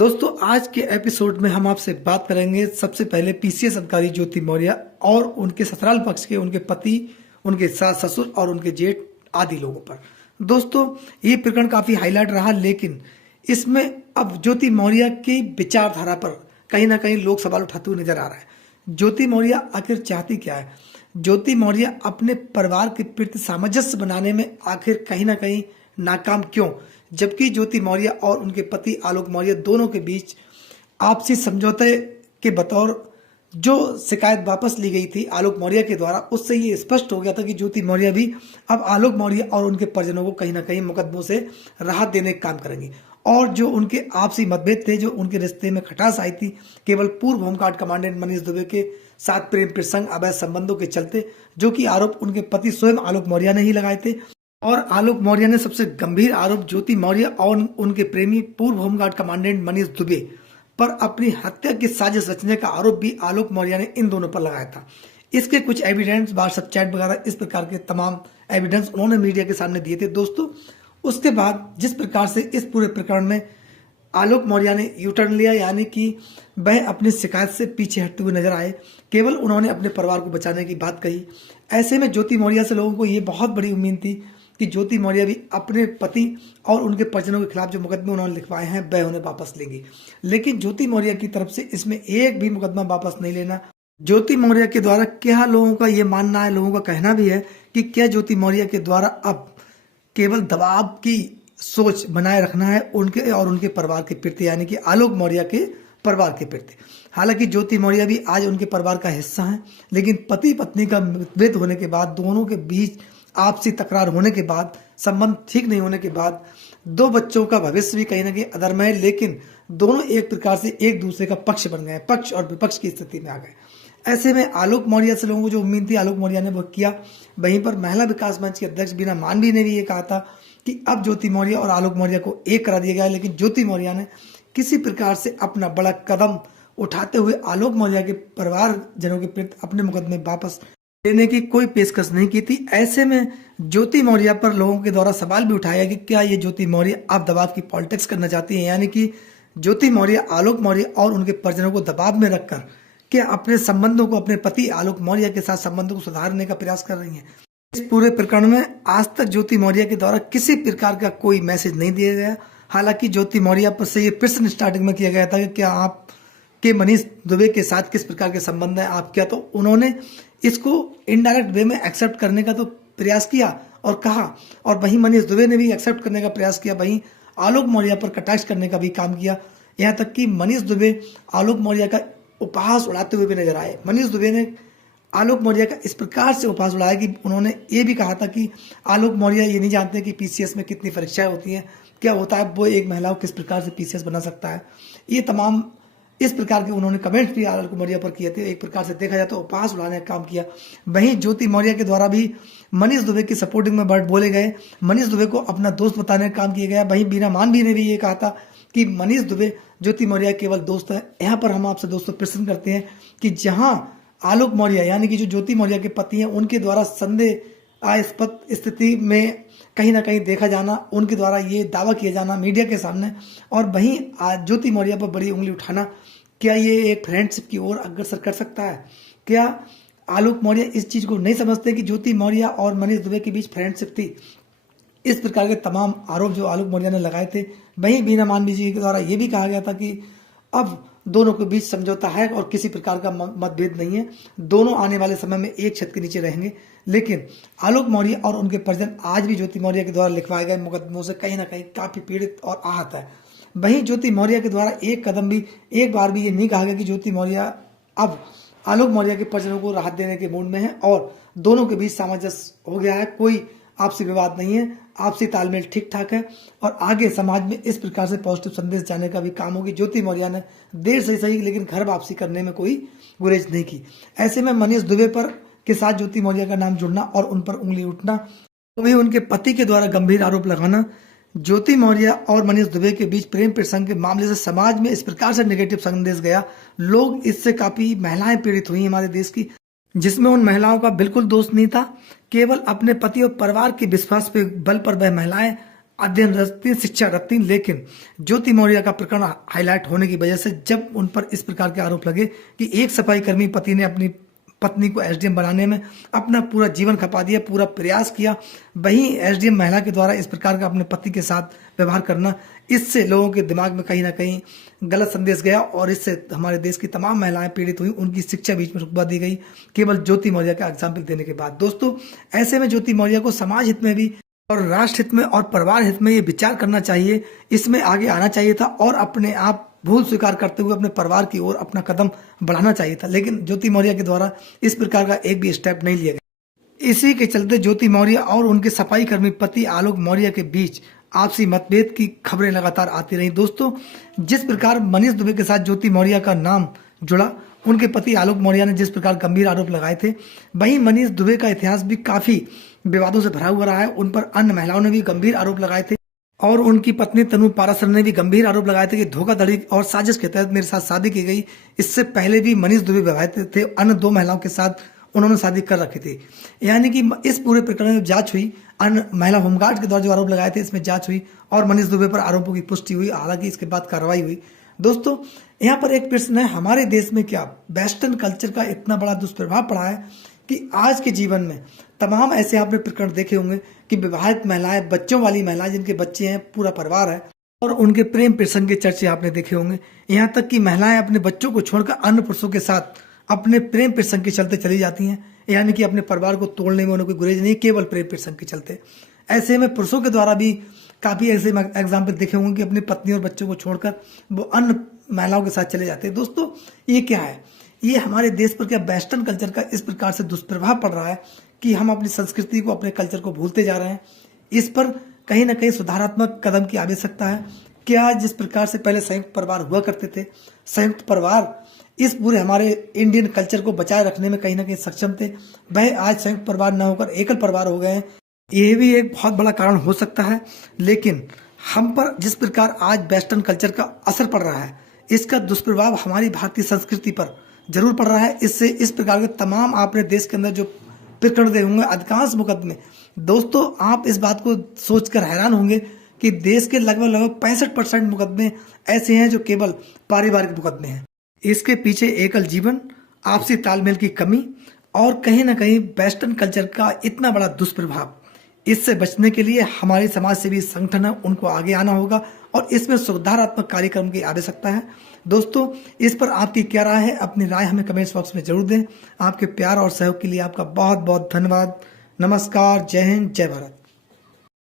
दोस्तों आज के एपिसोड में हम आपसे बात करेंगे सबसे पहले पीसीएस अधिकारी ज्योति मौर्य और उनके ससुराल पक्ष के उनके पति, उनके सास ससुर और उनके जेठ आदि लोगों पर। दोस्तों ये प्रकरण काफी हाईलाइट रहा, लेकिन इसमें अब ज्योति मौर्य की विचारधारा पर कहीं ना कहीं लोग सवाल उठाते हुए नजर आ रहा है। ज्योति मौर्य आखिर चाहती क्या है? ज्योति मौर्य अपने परिवार के प्रति सामंजस्य बनाने में आखिर कहीं ना कहीं नाकाम क्यों? जबकि ज्योति मौर्य और उनके पति आलोक मौर्य दोनों के बीच आपसी समझौते के बतौर जो शिकायत वापस ली गई थी आलोक मौर्य के द्वारा, उससे ये स्पष्ट हो गया था कि ज्योति मौर्य भी अब आलोक मौर्य और उनके परिजनों को कहीं ना कहीं मुकदमों से राहत देने का काम करेंगी। और जो उनके आपसी मतभेद थे, जो उनके रिश्ते में खटास आई थी, केवल पूर्व होमगार्ड कमांडेंट मनीष दुबे के साथ प्रेम प्रसंग अवैध संबंधों के चलते, जो कि आरोप उनके पति स्वयं आलोक मौर्य ने ही लगाए थे। और आलोक मौर्य ने सबसे गंभीर आरोप ज्योति मौर्य और उनके प्रेमी पूर्व होमगार्ड कमांडेंट मनीष दुबे पर अपनी हत्या की साजिश रचने का आरोप भी आलोक मौर्य ने इन दोनों पर लगाया था। इसके कुछ एविडेंस, व्हाट्सएप चैट वगैरह, इस प्रकार के तमाम एविडेंस उन्होंने मीडिया के सामने दिए थे। दोस्तों उसके बाद जिस प्रकार से इस पूरे प्रकरण में आलोक मौर्य ने यू टर्न लिया, यानी कि वह अपनी शिकायत से पीछे हटते हुए नजर आए, केवल उन्होंने अपने परिवार को बचाने की बात कही। ऐसे में ज्योति मौर्य से लोगों को ये बहुत बड़ी उम्मीद थी कि ज्योति मौर्य भी अपने पति और उनके परिजनों के खिलाफ जो मुकदमे उन्होंने लिखवाए हैं वह उन्हें वापस लेंगी। लेकिन ज्योति मौर्य की तरफ से इसमें एक भी मुकदमा वापस नहीं लेना। ज्योति मौर्य के द्वारा क्या लोगों का ये मानना है, लोगों का कहना भी है कि क्या ज्योति मौर्य के द्वारा अब केवल दबाव की सोच बनाए रखना है उनके और उनके परिवार के प्रति, यानी कि आलोक मौर्य के परिवार के प्रति। हालांकि ज्योति मौर्य भी आज उनके परिवार का हिस्सा है, लेकिन पति पत्नी का मतभेद होने के बाद, दोनों के बीच आपसी तकरार होने के बाद, संबंध ठीक नहीं होने के बाद, दो बच्चों का भविष्य भी कहीं ना कहीं अधर है, लेकिन दोनों एक प्रकार से एक दूसरे का पक्ष बन गए, पक्ष और विपक्ष की स्थिति में आ गए। ऐसे में आलोक मौर्य से लोगों को जो उम्मीद थी आलोक मौर्य ने वो किया। वहीं पर महिला विकास मंच के अध्यक्ष बीना मानवी ने भी ये कहा था कि अब ज्योति मौर्य और आलोक मौर्य को एक करा दिया गया है, लेकिन ज्योति मौर्य ने किसी प्रकार से अपना बड़ा कदम उठाते हुए आलोक मौर्य के परिवारजनों के प्रति अपने मुकदमे वापस लेने की कोई पेशकश नहीं की थी। ऐसे में ज्योति मौर्य पर लोगों के द्वारा सवाल भी उठाया कि क्या ये ज्योति मौर्य अब दबाव की पॉलिटिक्स करना चाहती है, यानी कि ज्योति मौर्य आलोक मौर्य और उनके परिजनों को दबाव में रखकर क्या अपने संबंधों को, अपने पति आलोक मौर्य के साथ संबंधों को सुधारने का प्रयास कर रही हैं। इस पूरे प्रकरण में आज तक ज्योति मौर्य के द्वारा किसी प्रकार का कोई मैसेज नहीं दिया गया। हालांकि ज्योति मौर्य पर से ये प्रश्न स्टार्टिंग में किया गया था कि क्या आप के मनीष दुबे के साथ किस प्रकार के संबंध है, आप क्या, तो उन्होंने इसको इनडायरेक्ट वे में एक्सेप्ट करने का तो प्रयास किया और कहा, और वहीं मनीष दुबे ने भी एक्सेप्ट करने का प्रयास किया, वहीं आलोक मौर्य पर कटाक्ष करने का भी काम किया। यहाँ तक कि मनीष दुबे आलोक मौर्य का उपहास उड़ाते हुए भी नजर आए। मनीष दुबे ने आलोक मौर्य का इस प्रकार से उपहास उड़ाया कि उन्होंने ये भी कहा था कि आलोक मौर्य ये नहीं जानते कि पीसीएस में कितनी परीक्षाएं होती हैं, क्या होता है, वो एक महिला को किस प्रकार से पीसीएस बना सकता है। ये तमाम इस प्रकार के उन्होंने कमेंट्स भी आलोक मौर्य पर किए थे। एक प्रकार से देखा जाए तो उपहास उड़ाने का काम किया। वहीं ज्योति मौर्य के द्वारा भी मनीष दुबे की सपोर्टिंग में वर्ड बोले गए, मनीष दुबे को अपना दोस्त बताने का काम किया गया। वहीं बीना मानवी ने भी ये कहा था कि मनीष दुबे ज्योति मौर्य केवल दोस्त है। यहाँ पर हम आपसे दोस्तों प्रश्न करते हैं कि जहाँ आलोक मौर्य यानी कि जो ज्योति मौर्य के पति हैं, उनके द्वारा संदेहास्पद स्थिति में कहीं ना कहीं देखा जाना, उनके द्वारा ये दावा किया जाना मीडिया के सामने, और वहीं ज्योति मौर्य पर बड़ी उंगली उठाना, क्या ये एक फ्रेंडशिप की ओर अग्रसर कर सकता है? क्या आलोक मौर्य इस चीज को नहीं समझते कि ज्योति मौर्य और मनीष दुबे के बीच फ्रेंडशिप थी? इस प्रकार के तमाम आरोप जो आलोक मौर्य ने लगाए थे। वहीं बीना मानवी जी के द्वारा ये भी कहा गया था कि अब दोनों के बीच समझौता है और किसी प्रकार का मतभेद नहीं है, दोनों आने वाले समय में एक छत के नीचे रहेंगे। लेकिन आलोक मौर्य और उनके परिजन आज भी ज्योति मौर्य के द्वारा लिखवाए गए मुकदमों से कहीं ना कहीं काफी पीड़ित और आहत है। वहीं ज्योति मौर्य के द्वारा एक बार भी ये नहीं कहा गया कि ज्योति मौर्य अब आलोक मौर्य के परिजनों को राहत देने के मूड में है और दोनों के बीच सामंजस्य हो गया है, कोई आपसी विवाद नहीं है, आपसी तालमेल ठीक ठाक है और आगे समाज में इस प्रकार से पॉजिटिव संदेश जाने का भी काम होगी। ज्योति मौर्य ने देर से सही लेकिन घर वापसी करने में कोई गुरेज नहीं की। ऐसे में मनीष दुबे पर के साथ ज्योति मौर्य का नाम जुड़ना और उन पर उंगली उठना, तो वही उनके पति के द्वारा गंभीर आरोप लगाना, ज्योति मौर्य और मनीष दुबे के बीच प्रेम प्रसंग के मामले से समाज में इस प्रकार से नेगेटिव संदेश गया, लोग इससे काफी महिलाएं पीड़ित हुई हमारे देश की, जिसमें उन महिलाओं का बिल्कुल दोष नहीं था। केवल अपने पति और परिवार के विश्वास पे बल पर वह महिलाएं अध्ययन रखती हैं, शिक्षा रखती हैं, लेकिन ज्योति मौर्य का प्रकरण हाईलाइट होने की वजह से जब उन पर इस प्रकार के आरोप लगे कि एक सफाई कर्मी पति ने अपनी पत्नी को एसडीएम बनाने में अपना पूरा जीवन खपा दिया, पूरा प्रयास किया, वहीं एसडीएम महिला के द्वारा इस प्रकार का अपने पति के साथ व्यवहार करना, इससे लोगों के दिमाग में कहीं ना कहीं गलत संदेश गया और इससे हमारे देश की तमाम महिलाएं पीड़ित हुई, उनकी शिक्षा बीच में रुकवा दी गई केवल ज्योति मौर्य का एग्जाम्पल देने के बाद। दोस्तों, ऐसे में ज्योति मौर्य को समाज हित में भी और राष्ट्र हित में और परिवार हित में ये विचार करना चाहिए, इसमें आगे आना चाहिए था और अपने आप भूल स्वीकार करते हुए अपने परिवार की ओर अपना कदम बढ़ाना चाहिए था, लेकिन ज्योति मौर्य के द्वारा इस प्रकार का एक भी स्टेप नहीं लिया गया। इसी के चलते ज्योति मौर्य और उनके सफाई कर्मी पति आलोक मौर्य के बीच आपसी मतभेद की खबरें लगातार आती रही। दोस्तों, जिस प्रकार मनीष दुबे के साथ ज्योति मौर्य का नाम जुड़ा, उनके पति आलोक मौर्य ने जिस प्रकार गंभीर आरोप लगाए थे, वहीं मनीष दुबे का इतिहास भी काफी विवादों से भरा हुआ रहा है। उन पर अन्य महिलाओं ने भी गंभीर आरोप लगाए थे और उनकी पत्नी तनु पारासर ने भी गंभीर आरोप लगाए थे कि धोखाधड़ी और साजिश के तहत मेरे साथ शादी की गई। इससे पहले भी मनीष दुबे विवाहित थे, अन्य 2 महिलाओं के साथ उन्होंने शादी कर रखी थी। यानी कि इस पूरे प्रकरण में जांच हुई, अन्य महिला होमगार्ड के द्वारा जो आरोप लगाए थे इसमें जांच हुई और मनीष दुबे पर आरोपों की पुष्टि हुई, हालांकि इसके बाद कार्रवाई हुई। दोस्तों, यहाँ पर एक प्रश्न है, हमारे देश में क्या वेस्टर्न कल्चर का इतना बड़ा दुष्प्रभाव पड़ा है कि आज के जीवन में तमाम ऐसे आपने प्रकरण देखे होंगे कि विवाहित महिलाएं, बच्चों वाली महिलाएं जिनके बच्चे हैं, पूरा परिवार है, और उनके प्रेम प्रसंग के चर्चे आपने देखे होंगे। यहाँ तक कि महिलाएं अपने बच्चों को छोड़कर अन्य पुरुषों के साथ अपने प्रेम प्रसंग के चलते चली जाती हैं, यानी कि अपने परिवार को तोड़ने में उन्हें कोई गुरेज नहीं, केवल प्रेम प्रसंग के चलते। ऐसे में पुरुषों के द्वारा भी काफी ऐसे एग्जाम्पल देखे होंगे कि अपनी पत्नी और बच्चों को छोड़कर वो अन्य महिलाओं के साथ चले जाते हैं। दोस्तों, ये क्या है? ये हमारे देश पर क्या वेस्टर्न कल्चर का इस प्रकार से दुष्प्रभाव पड़ रहा है कि हम अपनी संस्कृति को, अपने कल्चर को भूलते जा रहे हैं। इस पर कहीं ना कहीं सुधारात्मक कदम की आवश्यकता है। क्या जिस प्रकार से पहले संयुक्त परिवार हुआ करते थे, संयुक्त परिवार इस पूरे हमारे इंडियन कल्चर को बचाए रखने में कहीं ना कहीं सक्षम थे, वह आज संयुक्त परिवार न होकर एकल परिवार हो गए हैं। यह भी एक बहुत बड़ा कारण हो सकता है, लेकिन हम पर जिस प्रकार आज वेस्टर्न कल्चर का असर पड़ रहा है, इसका दुष्प्रभाव हमारी भारतीय संस्कृति पर जरूर पड़ रहा है। इससे इस प्रकार के तमाम आपने देश के अंदर जो प्रकरण देखे होंगे, अधिकांश मुकदमे, दोस्तों आप इस बात को सोचकर हैरान होंगे कि देश के लगभग 65% मुकदमे ऐसे हैं जो केवल पारिवारिक मुकदमे हैं। इसके पीछे एकल जीवन, आपसी तालमेल की कमी और कहीं ना कहीं वेस्टर्न कल्चर का इतना बड़ा दुष्प्रभाव। इससे बचने के लिए हमारे समाज सेवी संगठन है, उनको आगे आना होगा और इसमें सुधारात्मक कार्यक्रम की आवश्यकता है। दोस्तों, इस पर आपकी क्या राय है? अपनी राय हमें कमेंट्स बॉक्स में जरूर दें। आपके प्यार और सहयोग के लिए आपका बहुत बहुत धन्यवाद। नमस्कार, जय हिंद, जय भारत।